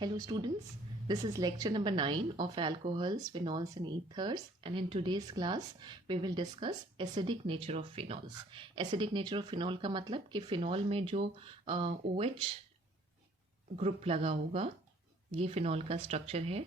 Hello students, this is lecture number 9 of alcohols, phenols and ethers, and in today's class we will discuss acidic nature of phenols. Acidic nature of phenol का मतलब कि phenol में जो OH group लगा होगा, ये phenol का structure है.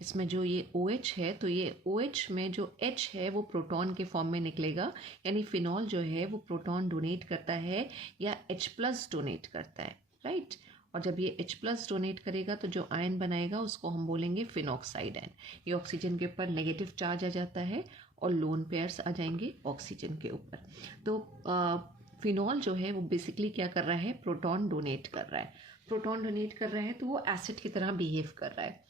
इसमें जो ये OH है तो ये OH में जो H है वो प्रोटॉन के फॉर्म में निकलेगा, यानी फिनॉल जो है वो प्रोटॉन डोनेट करता है या H+ डोनेट करता है, राइट. और जब ये H+ डोनेट करेगा तो जो आयन बनाएगा उसको हम बोलेंगे फिनॉक्साइड आयन. ये ऑक्सीजन के ऊपर नेगेटिव चार्ज आ जाता है और लोन पेयर्स आ जाएंगे ऑक्सीजन के ऊपर. तो फिनॉल जो है वो बेसिकली क्या कर रहा है, प्रोटॉन डोनेट कर रहा है. प्रोटॉन डोनेट कर रहा है तो वो एसिड की तरह बिहेव कर रहा है.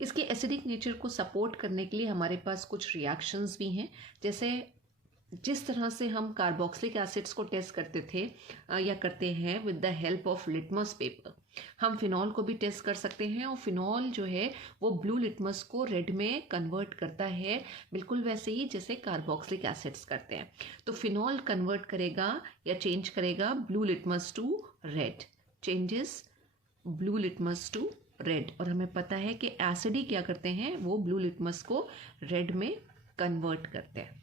इसके एसिडिक नेचर को सपोर्ट करने के लिए हमारे पास कुछ रिएक्शंस भी हैं. जैसे जिस तरह से हम कार्बोक्सिलिक एसिड्स को टेस्ट करते थे या करते हैं with the help of litmus paper, हम फिनॉल को भी टेस्ट कर सकते हैं. और फिनॉल जो है वो ब्लू लिटमस को रेड में कन्वर्ट करता है, बिल्कुल वैसे ही जैसे कार्बोक्सिलिक एसिड्स करते हैं. तो फिनॉल कन्वर्ट करेगा या चेंज करेगा blue litmus to red, changes blue litmus to red. और हमें पता है कि एसिड ही क्या करते हैं, वो ब्लू लिटमस को रेड में कन्वर्ट करते हैं.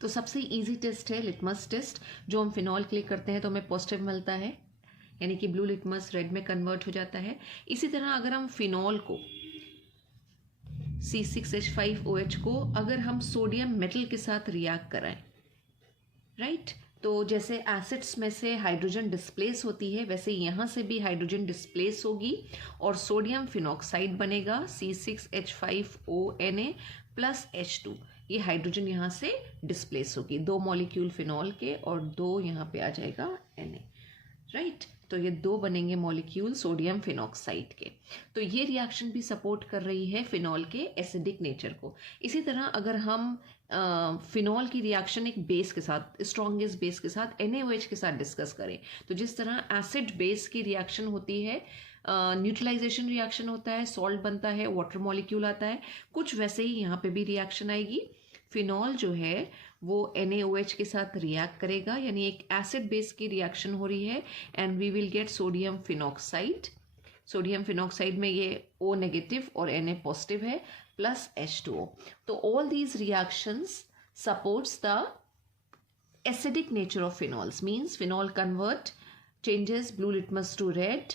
तो सबसे इजी टेस्ट है लिटमस टेस्ट, जो हम फिनॉल के लिए करते हैं तो हमें पॉजिटिव मिलता है, यानी कि ब्लू लिटमस रेड में कन्वर्ट हो जाता है. इसी तरह अगर हम फिनॉल को C6H5OH को अगर हम सोडियम मेटल के साथ रिएक्ट कराएं, राइट, तो जैसे एसिड्स में से हाइड्रोजन डिस्प्लेस होती है वैसे यहाँ से भी हाइड्रोजन डिस्प्लेस होगी और सोडियम फिनॉक्साइड बनेगा C6H5ONa प्लस H2. ये हाइड्रोजन यहाँ से डिस्प्लेस होगी, 2 मॉलिक्यूल फिनॉल के और 2 यहाँ पे आ जाएगा Na, राइट. तो ये 2 बनेंगे मॉलिक्यूल सोडियम फिनॉक्साइड के. तो ये रिएक्शन भी सपोर्ट कर रही है फिनॉल के एसिडिक नेचर को. इसी तरह अगर हम फिनॉल की रिएक्शन एक बेस के साथ, स्ट्रॉन्गेस्ट बेस के साथ NaOH के साथ डिस्कस करें, तो जिस तरह एसिड बेस की रिएक्शन होती है, न्यूट्रलाइजेशन रिएक्शन होता है, सॉल्ट बनता है, वाटर मॉलिक्यूल आता है, कुछ वैसे ही यहाँ पे भी रिएक्शन आएगी. फिनॉल जो है वो NaOH के साथ रिएक्ट करेगा, यानी एक एसिड बेस की रिएक्शन हो रही है and we will get sodium phenoxide. Sodium phenoxide में ये O नेगेटिव और Na पॉजिटिव है प्लस H2O. तो all these reactions supports the acidic nature of phenols, means phenol convert changes blue litmus to red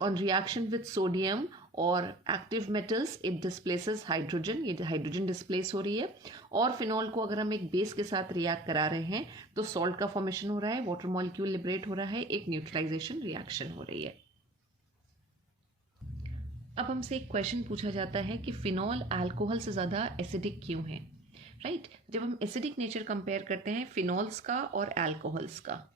on reaction with sodium or active metals, it displaces hydrogen, ये hydrogen displace हो रही है. और phenol को अगर हम एक बेस के साथ रिएक्ट करा रहे हैं तो सॉल्ट का फॉर्मेशन हो रहा है, वाटर मॉलिक्यूल लिबरेट हो रहा है, एक न्यूट्रलाइजेशन रिएक्शन हो रही है. अब हमसे एक क्वेश्चन पूछा जाता है कि फिनॉल अल्कोहल से ज़्यादा एसिडिक क्यों है, राइट. जब हम एसिडिक नेचर कंपेयर करते हैं फिनॉल्स का और अल्कोहल्स का,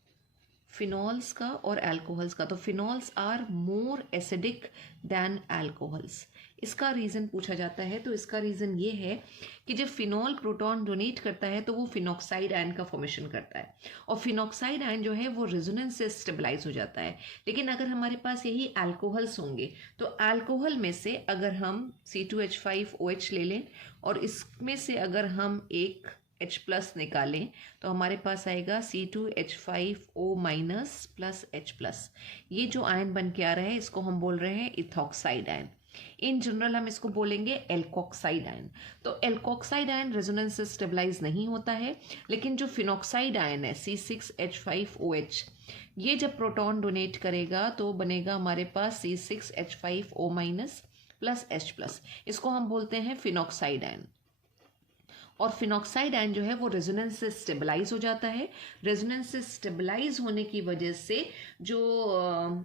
फिनॉल्स का और अल्कोहल्स का, तो phenols are more acidic than alcohols. इसका रीज़न पूछा जाता है, तो इसका रीज़न ये है कि जब फिनॉल प्रोटॉन डोनेट करता है तो वो फिनॉक्साइड आयन का फॉर्मेशन करता है और फिनॉक्साइड आयन जो है वो रेजोनेंस से स्टेबलाइज हो जाता है. लेकिन अगर हमारे पास यही अल्कोहल्स होंगे तो अल्कोहल में से अगर हम C2H5OH ले लें और इसमें से अगर हम एक H+ निकालें तो हमारे पास आएगा C2H5O- प्लस H+. ये जो आयन बन के आ रहा है इसको हम बोल रहे हैं इथॉक्साइड आयन. इन जनरल हम इसको बोलेंगे एल्कोक्साइड आयन. तो एल्कोक्साइड आयन रेजोनेंस से स्टेबलाइज नहीं होता है, लेकिन जो फिनॉक्साइड आयन है C6H5OH, ये जब प्रोटॉन डोनेट करेगा तो बनेगा हमारे पास C6H5O- प्लस H+. इसको हम बोलते हैं फिनॉक्साइड आयन. और फिनॉक्साइड आयन जो है वो रेजोनेंस से स्टेबलाइज हो जाता है. रेजोनेंस से स्टेबलाइज होने की वजह से जो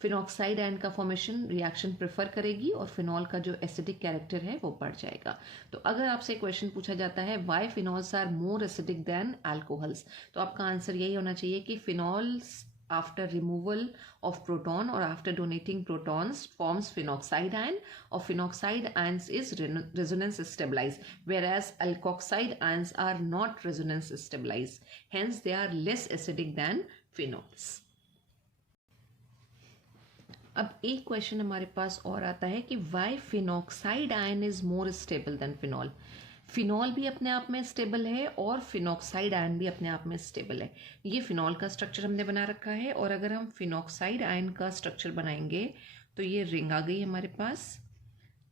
फिनॉक्साइड आयन का फॉर्मेशन रिएक्शन प्रेफर करेगी और फिनॉल का जो एसिडिक कैरेक्टर है वो बढ़ जाएगा. तो अगर आपसे क्वेश्चन पूछा जाता है why phenols are more acidic than alcohols, तो आपका आंसर यही होना चाहिए कि phenols after removal of proton or after donating protons forms phenoxide ion, or phenoxide ions is resonance stabilized, whereas alkoxide ions are not resonance stabilized, hence they are less acidic than phenols. अब एक question हमारे पास और आता है कि why phenoxide ion is more stable than phenol. Phenol भी अपने आप में स्टेबल है और फिनॉक्साइड आयन भी अपने आप में स्टेबल है। ये फिनॉल का स्ट्रक्चर हमने बना रखा है, और अगर हम फिनॉक्साइड आयन का स्ट्रक्चर बनाएंगे तो ये रिंग आ गई हमारे पास,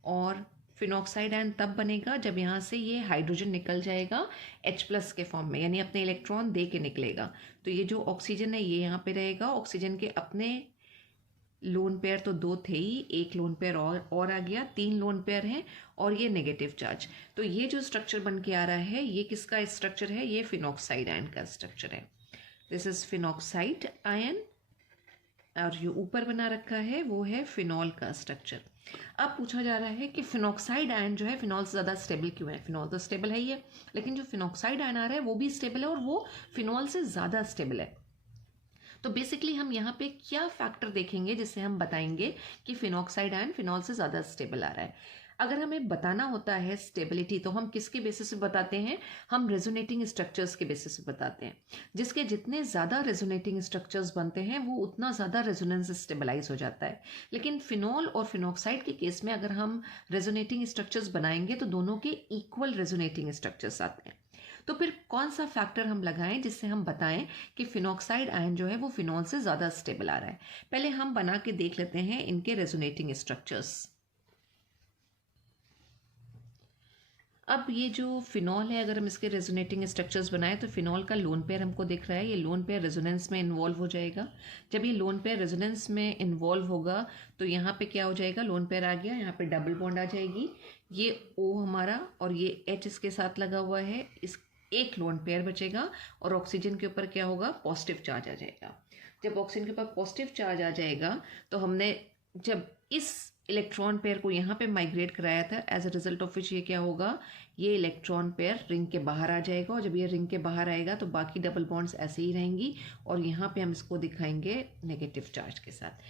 और फिनॉक्साइड आयन तब बनेगा जब यहाँ से ये हाइड्रोजन निकल जाएगा H+ के फॉर्म में, यानी अपने इलेक्ट्रॉन दे के निकलेगा। तो ये जो ऑक्सीजन है ये यहाँ पे रहेगा, ऑक्सीजन के अपने लोन पेयर तो 2 थे ही, एक लोन पेयर और आ गया, 3 लोन पेयर हैं, और ये नेगेटिव चार्ज। तो ये जो स्ट्रक्चर बन के आ रहा है ये किसका स्ट्रक्चर है? ये फिनॉक्साइड आयन का स्ट्रक्चर है। दिस इज फिनॉक्साइड आयन, और जो ऊपर बना रखा है वो है फिनॉल का स्ट्रक्चर। अब पूछा जा रहा है कि फिनॉक्साइड आयन जो है फिनॉल से ज़्यादा स्टेबल क्यों है? फिनॉल तो स्टेबल है ही है, लेकिन जो फिनॉक्साइड आयन आ रहा है वो भी स्टेबल है और वो फिनॉल से ज़्यादा स्टेबल है। तो बेसिकली हम यहाँ पे क्या फैक्टर देखेंगे जिससे हम बताएंगे कि फिनॉक्साइड आयन फिनॉल से ज़्यादा स्टेबल आ रहा है। अगर हमें बताना होता है स्टेबिलिटी तो हम किसके बेसिस पे बताते हैं? हम रेजोनेटिंग स्ट्रक्चर्स के बेसिस पे बताते हैं। जिसके जितने ज़्यादा रेजोनेटिंग स्ट्रक्चर्स बनते हैं वो उतना ज़्यादा रेजोनेंस स्टेबलाइज हो जाता है। लेकिन फिनॉल और फिनॉक्साइड के केस में अगर हम रेजोनेटिंग स्ट्रक्चर्स बनाएंगे तो दोनों के इक्वल रेजोनेटिंग स्ट्रक्चर्स आते हैं। तो फिर कौन सा फैक्टर हम लगाएं जिससे हम बताएं कि फिनॉक्साइड आयन जो है वो फिनॉल से ज़्यादा स्टेबल आ रहा है? पहले हम बना के देख लेते हैं इनके रेजोनेटिंग स्ट्रक्चर्स। अब ये जो फिनॉल है, अगर हम इसके रेजोनेटिंग स्ट्रक्चर्स बनाएं तो फिनॉल का लोन पेयर हमको दिख रहा है, ये लोन पेयर रेजोनेंस में इन्वॉल्व हो जाएगा। जब ये लोन पेयर रेजोनेंस में इन्वॉल्व होगा तो यहाँ पे क्या हो जाएगा? लोन पेयर आ गया, यहाँ पे डबल बॉन्ड आ जाएगी, ये O हमारा और ये H इसके साथ लगा हुआ है, इस एक लोन पेयर बचेगा, और ऑक्सीजन के ऊपर क्या होगा? पॉजिटिव चार्ज आ जाएगा। जब ऑक्सीजन के ऊपर पॉजिटिव चार्ज आ जाएगा तो हमने जब इस इलेक्ट्रॉन पेयर को यहाँ पे माइग्रेट कराया था, as a result of which ये क्या होगा? ये इलेक्ट्रॉन पेयर रिंग के बाहर आ जाएगा, और जब ये रिंग के बाहर आएगा तो बाकी डबल बॉन्ड्स ऐसे ही रहेंगी, और यहाँ पे हम इसको दिखाएंगे नेगेटिव चार्ज के साथ।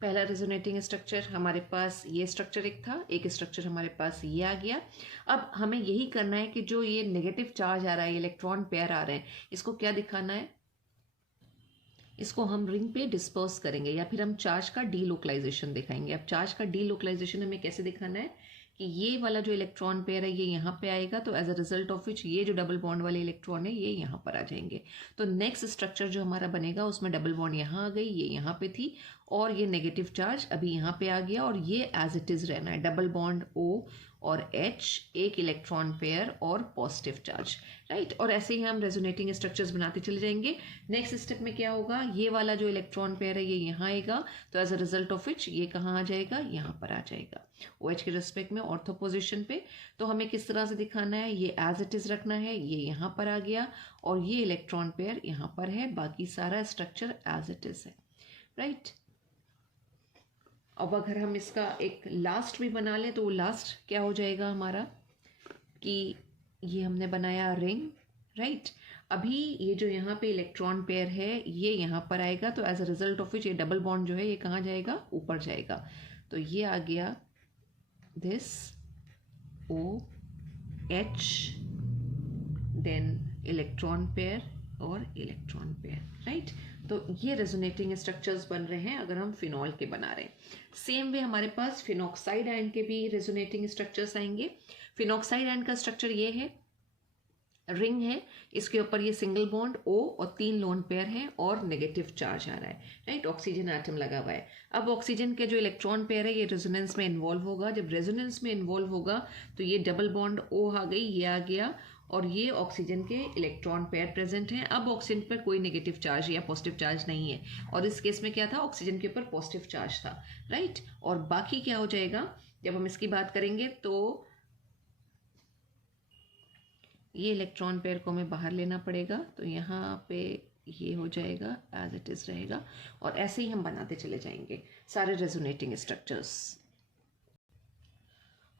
पहला रेजोनेटिंग स्ट्रक्चर हमारे पास ये स्ट्रक्चर एक था, एक स्ट्रक्चर हमारे पास ये आ गया। अब हमें यही करना है कि जो ये नेगेटिव चार्ज आ रहा है, इलेक्ट्रॉन पेयर आ रहे हैं, इसको क्या दिखाना है? इसको हम रिंग पे डिस्पर्स करेंगे, या फिर हम चार्ज का डीलोकलाइजेशन दिखाएंगे। अब चार्ज का डीलोकलाइजेशन हमें कैसे दिखाना है कि ये वाला जो इलेक्ट्रॉन पेयर है ये यहाँ पे आएगा, तो as a result of which ये जो डबल बॉन्ड वाले इलेक्ट्रॉन है ये यहाँ पर आ जाएंगे। तो नेक्स्ट स्ट्रक्चर जो हमारा बनेगा उसमें डबल बॉन्ड यहाँ आ गई, ये यहाँ पे थी, और ये नेगेटिव चार्ज अभी यहाँ पे आ गया, और ये एज इट इज़ रहना है, डबल बॉन्ड O और H, एक इलेक्ट्रॉन पेयर और पॉजिटिव चार्ज, राइट। और ऐसे ही हम रेजोनेटिंग स्ट्रक्चर्स बनाते चले जाएंगे। नेक्स्ट स्टेप में क्या होगा? ये वाला जो इलेक्ट्रॉन पेयर है ये यहाँ आएगा, तो as a result of which ये कहाँ आ जाएगा? यहाँ पर आ जाएगा, OH के रिस्पेक्ट में ऑर्थो पोजिशन पे। तो हमें किस तरह से दिखाना है? ये एज इट इज़ रखना है, ये यहाँ पर आ गया, और ये इलेक्ट्रॉन पेयर यहाँ पर है, बाकी सारा स्ट्रक्चर एज इट इज़ है, राइट। अब अगर हम इसका एक लास्ट भी बना लें तो वो लास्ट क्या हो जाएगा हमारा कि ये हमने बनाया रिंग, राइट। अभी ये जो यहाँ पे इलेक्ट्रॉन पेयर है ये यहाँ पर आएगा, तो as a result of which ये डबल बॉन्ड जो है ये कहाँ जाएगा? ऊपर जाएगा। तो ये आ गया this OH, then electron pair और इलेक्ट्रॉन पेयर, राइट। तो ये रेजोनेटिंग स्ट्रक्चर्स बन रहे हैं अगर हम फिनॉल के बना रहे हैं। सेम वे हमारे पास फिनॉक्साइड आयन के भी रेजोनेटिंग स्ट्रक्चर्स आएंगे। फिनॉक्साइड आयन का स्ट्रक्चर ये है, रिंग है, इसके ऊपर ये सिंगल बॉन्ड O और 3 लोन पेयर है और नेगेटिव चार्ज आ रहा है, राइट। ऑक्सीजन एटम लगा हुआ है। अब ऑक्सीजन के जो इलेक्ट्रॉन पेयर है ये रेजोनेंस में इन्वॉल्व होगा। जब रेजोनेंस में इन्वॉल्व होगा तो ये डबल बॉन्ड O आ गई, ये आ गया, और ये ऑक्सीजन के इलेक्ट्रॉन पेयर प्रेजेंट हैं। अब ऑक्सीजन पर कोई नेगेटिव चार्ज या पॉजिटिव चार्ज नहीं है, और इस केस में क्या था? ऑक्सीजन के ऊपर पॉजिटिव चार्ज था, राइट। और बाकी क्या हो जाएगा जब हम इसकी बात करेंगे? तो ये इलेक्ट्रॉन पेयर को हमें बाहर लेना पड़ेगा, तो यहाँ पे ये हो जाएगा, एज इट इज़ रहेगा, और ऐसे ही हम बनाते चले जाएंगे सारे रेजोनेटिंग स्ट्रक्चर्स।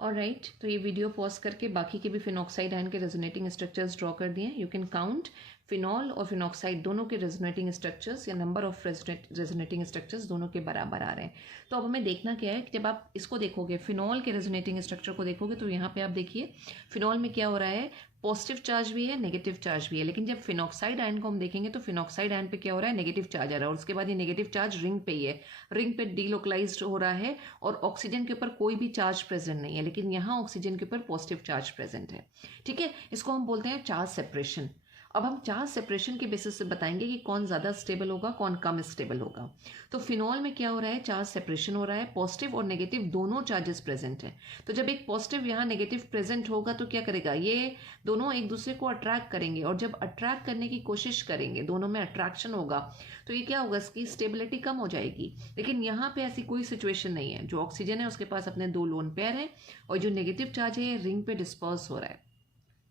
ऑलराइट, तो ये वीडियो पॉज करके बाकी के भी फिनॉक्साइड आयन के रेजोनेटिंग स्ट्रक्चर्स ड्रॉ कर दिए। यू कैन काउंट फिनॉल और फिनॉक्साइड दोनों के रेजोनेटिंग स्ट्रक्चर्स या नंबर ऑफ रेजोनेटिंग स्ट्रक्चर्स दोनों के बराबर आ रहे हैं। तो अब हमें देखना क्या है कि जब आप इसको देखोगे, फिनॉल के रेजोनेटिंग स्ट्रक्चर को देखोगे, तो यहाँ पे आप देखिए फिनॉल में क्या हो रहा है, पॉजिटिव चार्ज भी है, नेगेटिव चार्ज भी है। लेकिन जब फिनॉक्साइड आयन को हम देखेंगे तो फिनॉक्साइड आयन पे क्या हो रहा है, नेगेटिव चार्ज आ रहा है, और उसके बाद ये नेगेटिव चार्ज रिंग पे ही है, रिंग पे डीलोकलाइज्ड हो रहा है, और ऑक्सीजन के ऊपर कोई भी चार्ज प्रेजेंट नहीं है, लेकिन यहाँ ऑक्सीजन के ऊपर पॉजिटिव चार्ज प्रेजेंट है। ठीक है, इसको हम बोलते हैं चार्ज सेपरेशन। अब हम चार्ज सेपरेशन के बेसिस से बताएंगे कि कौन ज़्यादा स्टेबल होगा, कौन कम स्टेबल होगा। तो फिनॉल में क्या हो रहा है, चार्ज सेपरेशन हो रहा है, पॉजिटिव और नेगेटिव दोनों चार्जेस प्रेजेंट हैं। तो जब एक पॉजिटिव यहाँ नेगेटिव प्रेजेंट होगा तो क्या करेगा, ये दोनों एक दूसरे को अट्रैक्ट करेंगे, और जब अट्रैक्ट करने की कोशिश करेंगे, दोनों में अट्रैक्शन होगा, तो ये क्या होगा, इसकी स्टेबिलिटी कम हो जाएगी। लेकिन यहाँ पे ऐसी कोई सिचुएशन नहीं है। जो ऑक्सीजन है उसके पास अपने 2 लोन पेयर है, और जो नेगेटिव चार्ज है रिंग पे डिस्पर्स हो रहा है,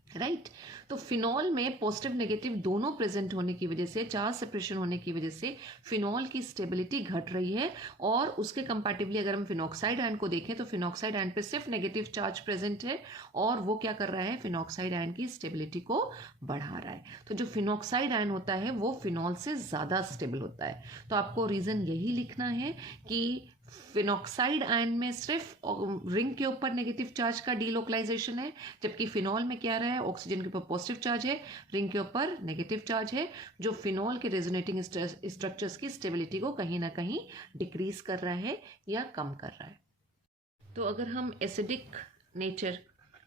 राइट। तो फिनॉल में पॉजिटिव नेगेटिव दोनों प्रेजेंट होने की वजह से, चार्ज सेपरेशन होने की वजह से फिनॉल की स्टेबिलिटी घट रही है। और उसके कंपैरेटिवली अगर हम फिनॉक्साइड आयन को देखें तो फिनॉक्साइड आयन पे सिर्फ नेगेटिव चार्ज प्रेजेंट है, और वो क्या कर रहा है, फिनॉक्साइड आयन की स्टेबिलिटी को बढ़ा रहा है। तो जो फिनॉक्साइड आयन होता है वो फिनॉल से ज़्यादा स्टेबल होता है। तो आपको रीज़न यही लिखना है कि फिनॉक्साइड आयन में सिर्फ रिंग के ऊपर नेगेटिव चार्ज का डीलोकलाइजेशन है, जबकि फिनॉल में क्या रहा है, ऑक्सीजन के ऊपर पॉजिटिव चार्ज है, रिंग के ऊपर नेगेटिव चार्ज है, जो फिनॉल के रेजोनेटिंग स्ट्रक्चर्स की स्टेबिलिटी को कहीं ना कहीं डिक्रीज कर रहा है या कम कर रहा है। तो अगर हम एसिडिक नेचर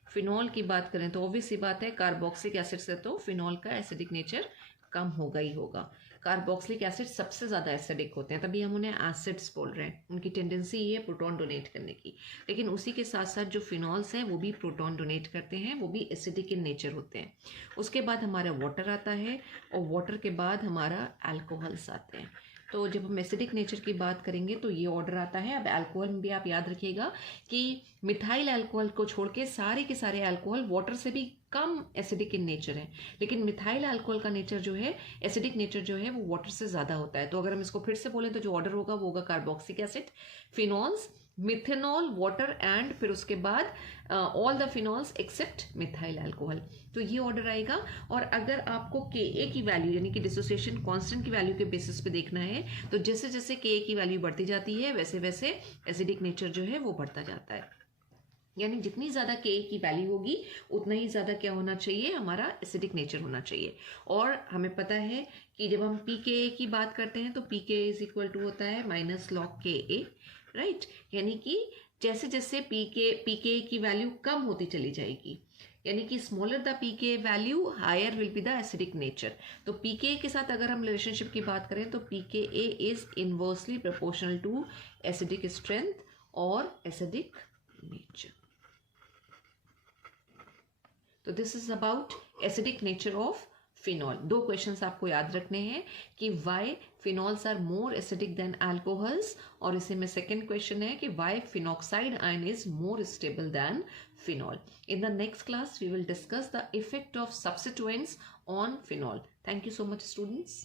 फिनॉल की बात करें तो ऑब्वियस सी बात है, कार्बोक्सिलिक एसिड से तो फिनॉल का एसिडिक नेचर कम होगा ही होगा। कार्बोक्सिलिक एसिड सबसे ज़्यादा एसिडिक होते हैं, तभी हम उन्हें एसिड्स बोल रहे हैं। उनकी टेंडेंसी ये है प्रोटॉन डोनेट करने की। लेकिन उसी के साथ साथ जो फिनॉल्स हैं वो भी प्रोटॉन डोनेट करते हैं, वो भी एसिडिक इन नेचर होते हैं। उसके बाद हमारा वाटर आता है, और वाटर के बाद हमारा अल्कोहल्स आते हैं। तो जब हम एसिडिक नेचर की बात करेंगे तो ये ऑर्डर आता है। अब अल्कोहल में भी आप याद रखिएगा कि मिथाइल अल्कोहल को छोड़ के सारे अल्कोहल वाटर से भी कम एसिडिक इन नेचर है, लेकिन मिथाइल अल्कोहल का नेचर जो है, एसिडिक नेचर जो है, वो वाटर से ज़्यादा होता है। तो अगर हम इसको फिर से बोलें तो जो ऑर्डर होगा वो होगा carboxylic acid, phenols, methanol, water, and फिर उसके बाद all the phenols except methyl alcohol. तो ये ऑर्डर आएगा। और अगर आपको Ka की वैल्यू यानी कि डिसोसिएशन कांस्टेंट की वैल्यू के बेसिस पे देखना है, तो जैसे जैसे Ka की वैल्यू बढ़ती जाती है वैसे वैसे एसिडिक नेचर जो है वो बढ़ता जाता है। यानी जितनी ज़्यादा Ka की वैल्यू होगी उतना ही ज़्यादा क्या होना चाहिए, हमारा एसिडिक नेचर होना चाहिए। और हमें पता है कि जब हम pKa की बात करते हैं तो pKa इज इक्वल टू होता है माइनस लॉग Ka, राइट। यानी कि जैसे जैसे pKa की वैल्यू कम होती चली जाएगी, यानी कि smaller the pKa value higher will be the acidic nature. तो pKa के साथ अगर हम रिलेशनशिप की बात करें तो pKa is inversely proportional to acidic strength और एसिडिक नेचर। तो this is about acidic nature of phenol. 2 questions आपको याद रखने हैं कि why phenols are more acidic than alcohols, और इसी में सेकेंड क्वेश्चन है कि why phenoxide ion is more stable than phenol. In the next class we will discuss the effect of substituents on phenol. Thank you so much, students.